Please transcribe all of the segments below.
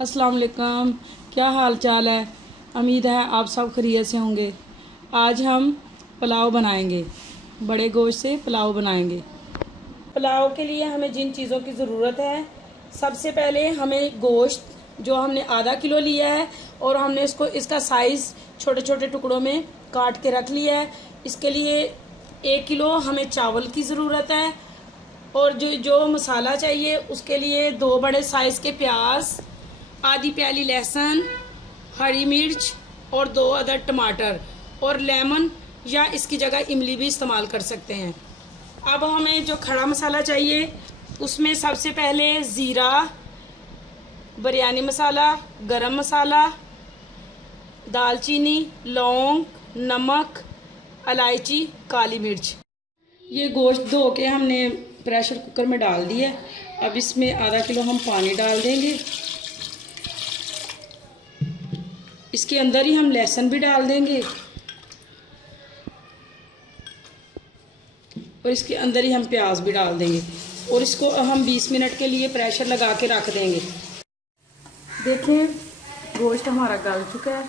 अस्सलाम वालेकुम। क्या हाल चाल है? उम्मीद है आप सब खैरियत से होंगे। आज हम पुलाव बनाएंगे, बड़े गोश्त से पुलाव बनाएंगे। पुलाव के लिए हमें जिन चीज़ों की ज़रूरत है, सबसे पहले हमें गोश्त जो हमने आधा किलो लिया है और हमने इसका साइज़ छोटे छोटे टुकड़ों में काट के रख लिया है। इसके लिए 1 किलो हमें चावल की ज़रूरत है। और जो जो मसाला चाहिए उसके लिए 2 बड़े साइज़ के प्याज, आधी प्याली लहसुन, हरी मिर्च और 2 अदद टमाटर और लेमन या इसकी जगह इमली भी इस्तेमाल कर सकते हैं। अब हमें जो खड़ा मसाला चाहिए उसमें सबसे पहले ज़ीरा, बिरयानी मसाला, गरम मसाला, दालचीनी, लौंग, नमक, इलायची, काली मिर्च। ये गोश्त धो के हमने प्रेशर कुकर में डाल दिया। अब इसमें आधा किलो हम पानी डाल देंगे। इसके अंदर ही हम लहसुन भी डाल देंगे और इसके अंदर ही हम प्याज भी डाल देंगे और इसको हम 20 मिनट के लिए प्रेशर लगा के रख देंगे। देखें, गोश्त हमारा गल चुका है।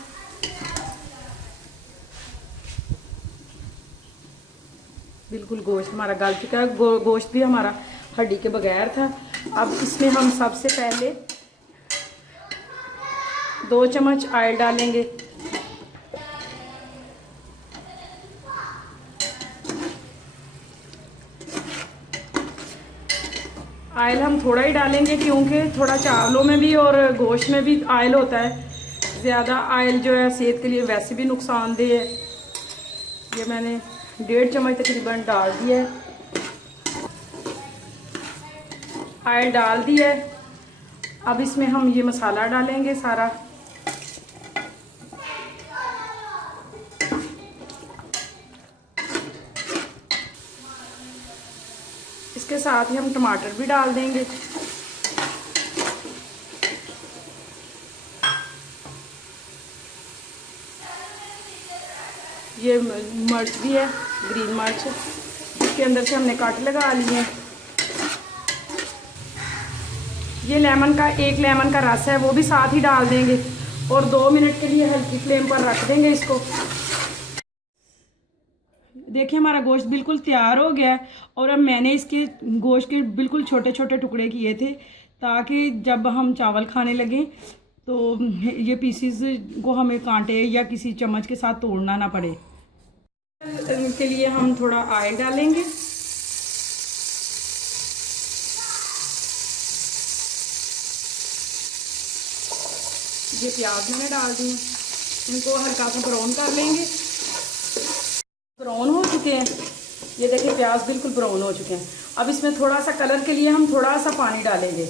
बिल्कुल गोश्त हमारा गल चुका है। गोश्त भी हमारा हड्डी के बगैर था। अब इसमें हम सबसे पहले 2 चम्मच ऑयल डालेंगे। ऑयल हम थोड़ा ही डालेंगे क्योंकि थोड़ा चावलों में भी और गोश्त में भी ऑयल होता है। ज़्यादा ऑयल जो है सेहत के लिए वैसे भी नुकसानदेह है। ये मैंने 1.5 चम्मच तकरीबन डाल दिया है। ऑयल डाल दिया है। अब इसमें हम ये मसाला डालेंगे सारा। इसके साथ ही हम टमाटर भी डाल देंगे। ये मिर्च भी है, ग्रीन मिर्च, इसके अंदर से हमने कट लगा लिए हैं। ये एक लेमन का रस है, वो भी साथ ही डाल देंगे और 2 मिनट के लिए हल्की फ्लेम पर रख देंगे इसको। देखिए, हमारा गोश्त बिल्कुल तैयार हो गया है और अब मैंने इसके गोश्त के बिल्कुल छोटे छोटे टुकड़े किए थे ताकि जब हम चावल खाने लगें तो ये पीसीज को हमें कांटे या किसी चम्मच के साथ तोड़ना ना पड़े। के लिए हम थोड़ा ऑयल डालेंगे। ये प्याज मैंने डाल दिए, इनको हल्का सा ब्राउन कर लेंगे। ब्राउन हो चुके हैं, ये देखिए प्याज बिल्कुल ब्राउन हो चुके हैं। अब इसमें थोड़ा सा कलर के लिए हम थोड़ा सा पानी डालेंगे।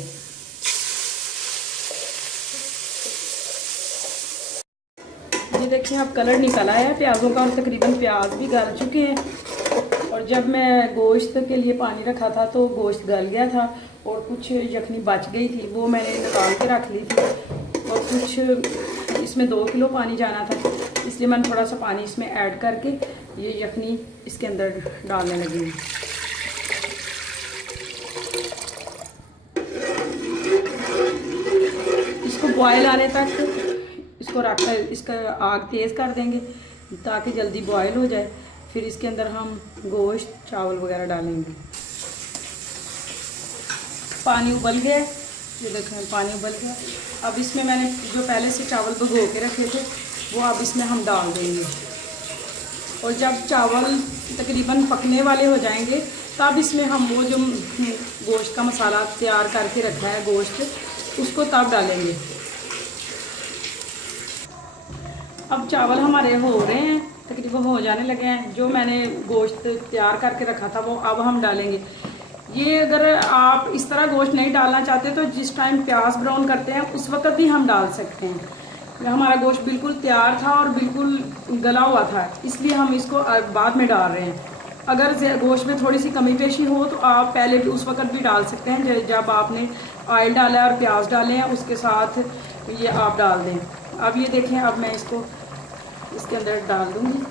ये देखिए अब कलर निकल आया है प्याज़ों का और तकरीबन प्याज भी गल चुके हैं। और जब मैं गोश्त के लिए पानी रखा था तो गोश्त गल गया था और कुछ यखनी बच गई थी, वो मैंने निकाल के रख ली थी। और कुछ इसमें 2 किलो पानी जाना था, इसलिए मैंने थोड़ा सा पानी इसमें ऐड करके ये यखनी इसके अंदर डालने लगी। इसको बॉयल आने तक इसको रखकर इसका आग तेज़ कर देंगे ताकि जल्दी बॉयल हो जाए। फिर इसके अंदर हम गोश्त, चावल वगैरह डालेंगे। पानी उबल गया, ये देखें पानी उबल गया। अब इसमें मैंने जो पहले से चावल भिगो के रखे थे वो अब इसमें हम डाल देंगे। और जब चावल तकरीबन पकने वाले हो जाएंगे तब इसमें हम वो जो गोश्त का मसाला तैयार करके रखा है गोश्त, उसको तब डालेंगे। अब चावल हमारे हो रहे हैं, तकरीबन हो जाने लगे हैं। जो मैंने गोश्त तैयार करके रखा था वो अब हम डालेंगे। ये अगर आप इस तरह गोश्त नहीं डालना चाहते तो जिस टाइम प्याज ब्राउन करते हैं उस वक्त भी हम डाल सकते हैं। हमारा गोश्त बिल्कुल तैयार था और बिल्कुल गला हुआ था, इसलिए हम इसको बाद में डाल रहे हैं। अगर गोश्त में थोड़ी सी कमी पेशी हो तो आप पहले भी उस वक्त भी डाल सकते हैं, जब आपने ऑयल डाला है और प्याज डाले हैं उसके साथ ये आप डाल दें। अब ये देखें, अब मैं इसको इसके अंदर डाल दूँगी।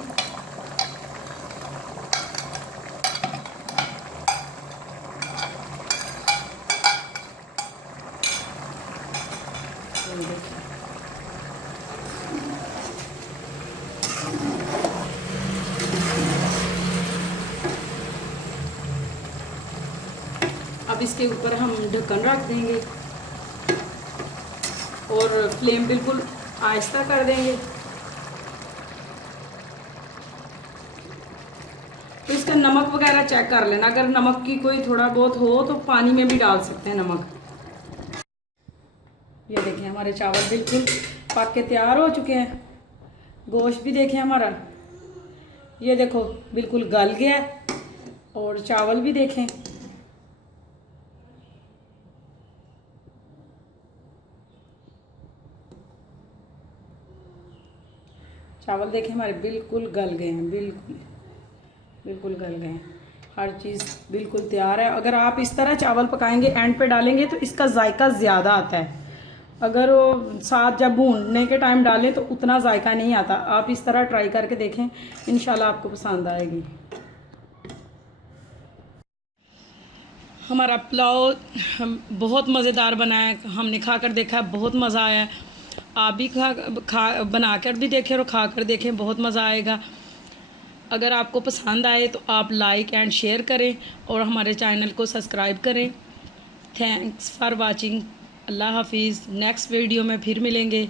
ये देखिए। अब इसके ऊपर हम ढक्कन रख देंगे और फ्लेम बिल्कुल आहिस्ता कर देंगे। तो इसका नमक वगैरह चेक कर लेना, अगर नमक की कोई थोड़ा बहुत हो तो पानी में भी डाल सकते हैं नमक। ये देखें हमारे चावल बिल्कुल पक के तैयार हो चुके हैं। गोश्त भी देखें हमारा, ये देखो बिल्कुल गल गया है। और चावल भी देखें, चावल देखें हमारे बिल्कुल गल गए हैं, बिल्कुल गल गए हैं। हर चीज़ बिल्कुल तैयार है। अगर आप इस तरह चावल पकाएंगे, एंड पे डालेंगे तो इसका जायका ज़्यादा आता है। अगर वो साथ जब भूनने के टाइम डालें तो उतना जायका नहीं आता। आप इस तरह ट्राई करके देखें, इंशाल्लाह आपको पसंद आएगी। हमारा पुलाव बहुत मज़ेदार बना है, हमने खा कर देखा, बहुत मज़ा आया। आप भी बना कर भी देखें और खा कर देखें, बहुत मज़ा आएगा। अगर आपको पसंद आए तो आप लाइक एंड शेयर करें और हमारे चैनल को सब्सक्राइब करें। Thanks for watching. अल्लाह हाफिज़। नेक्स्ट वीडियो में फिर मिलेंगे।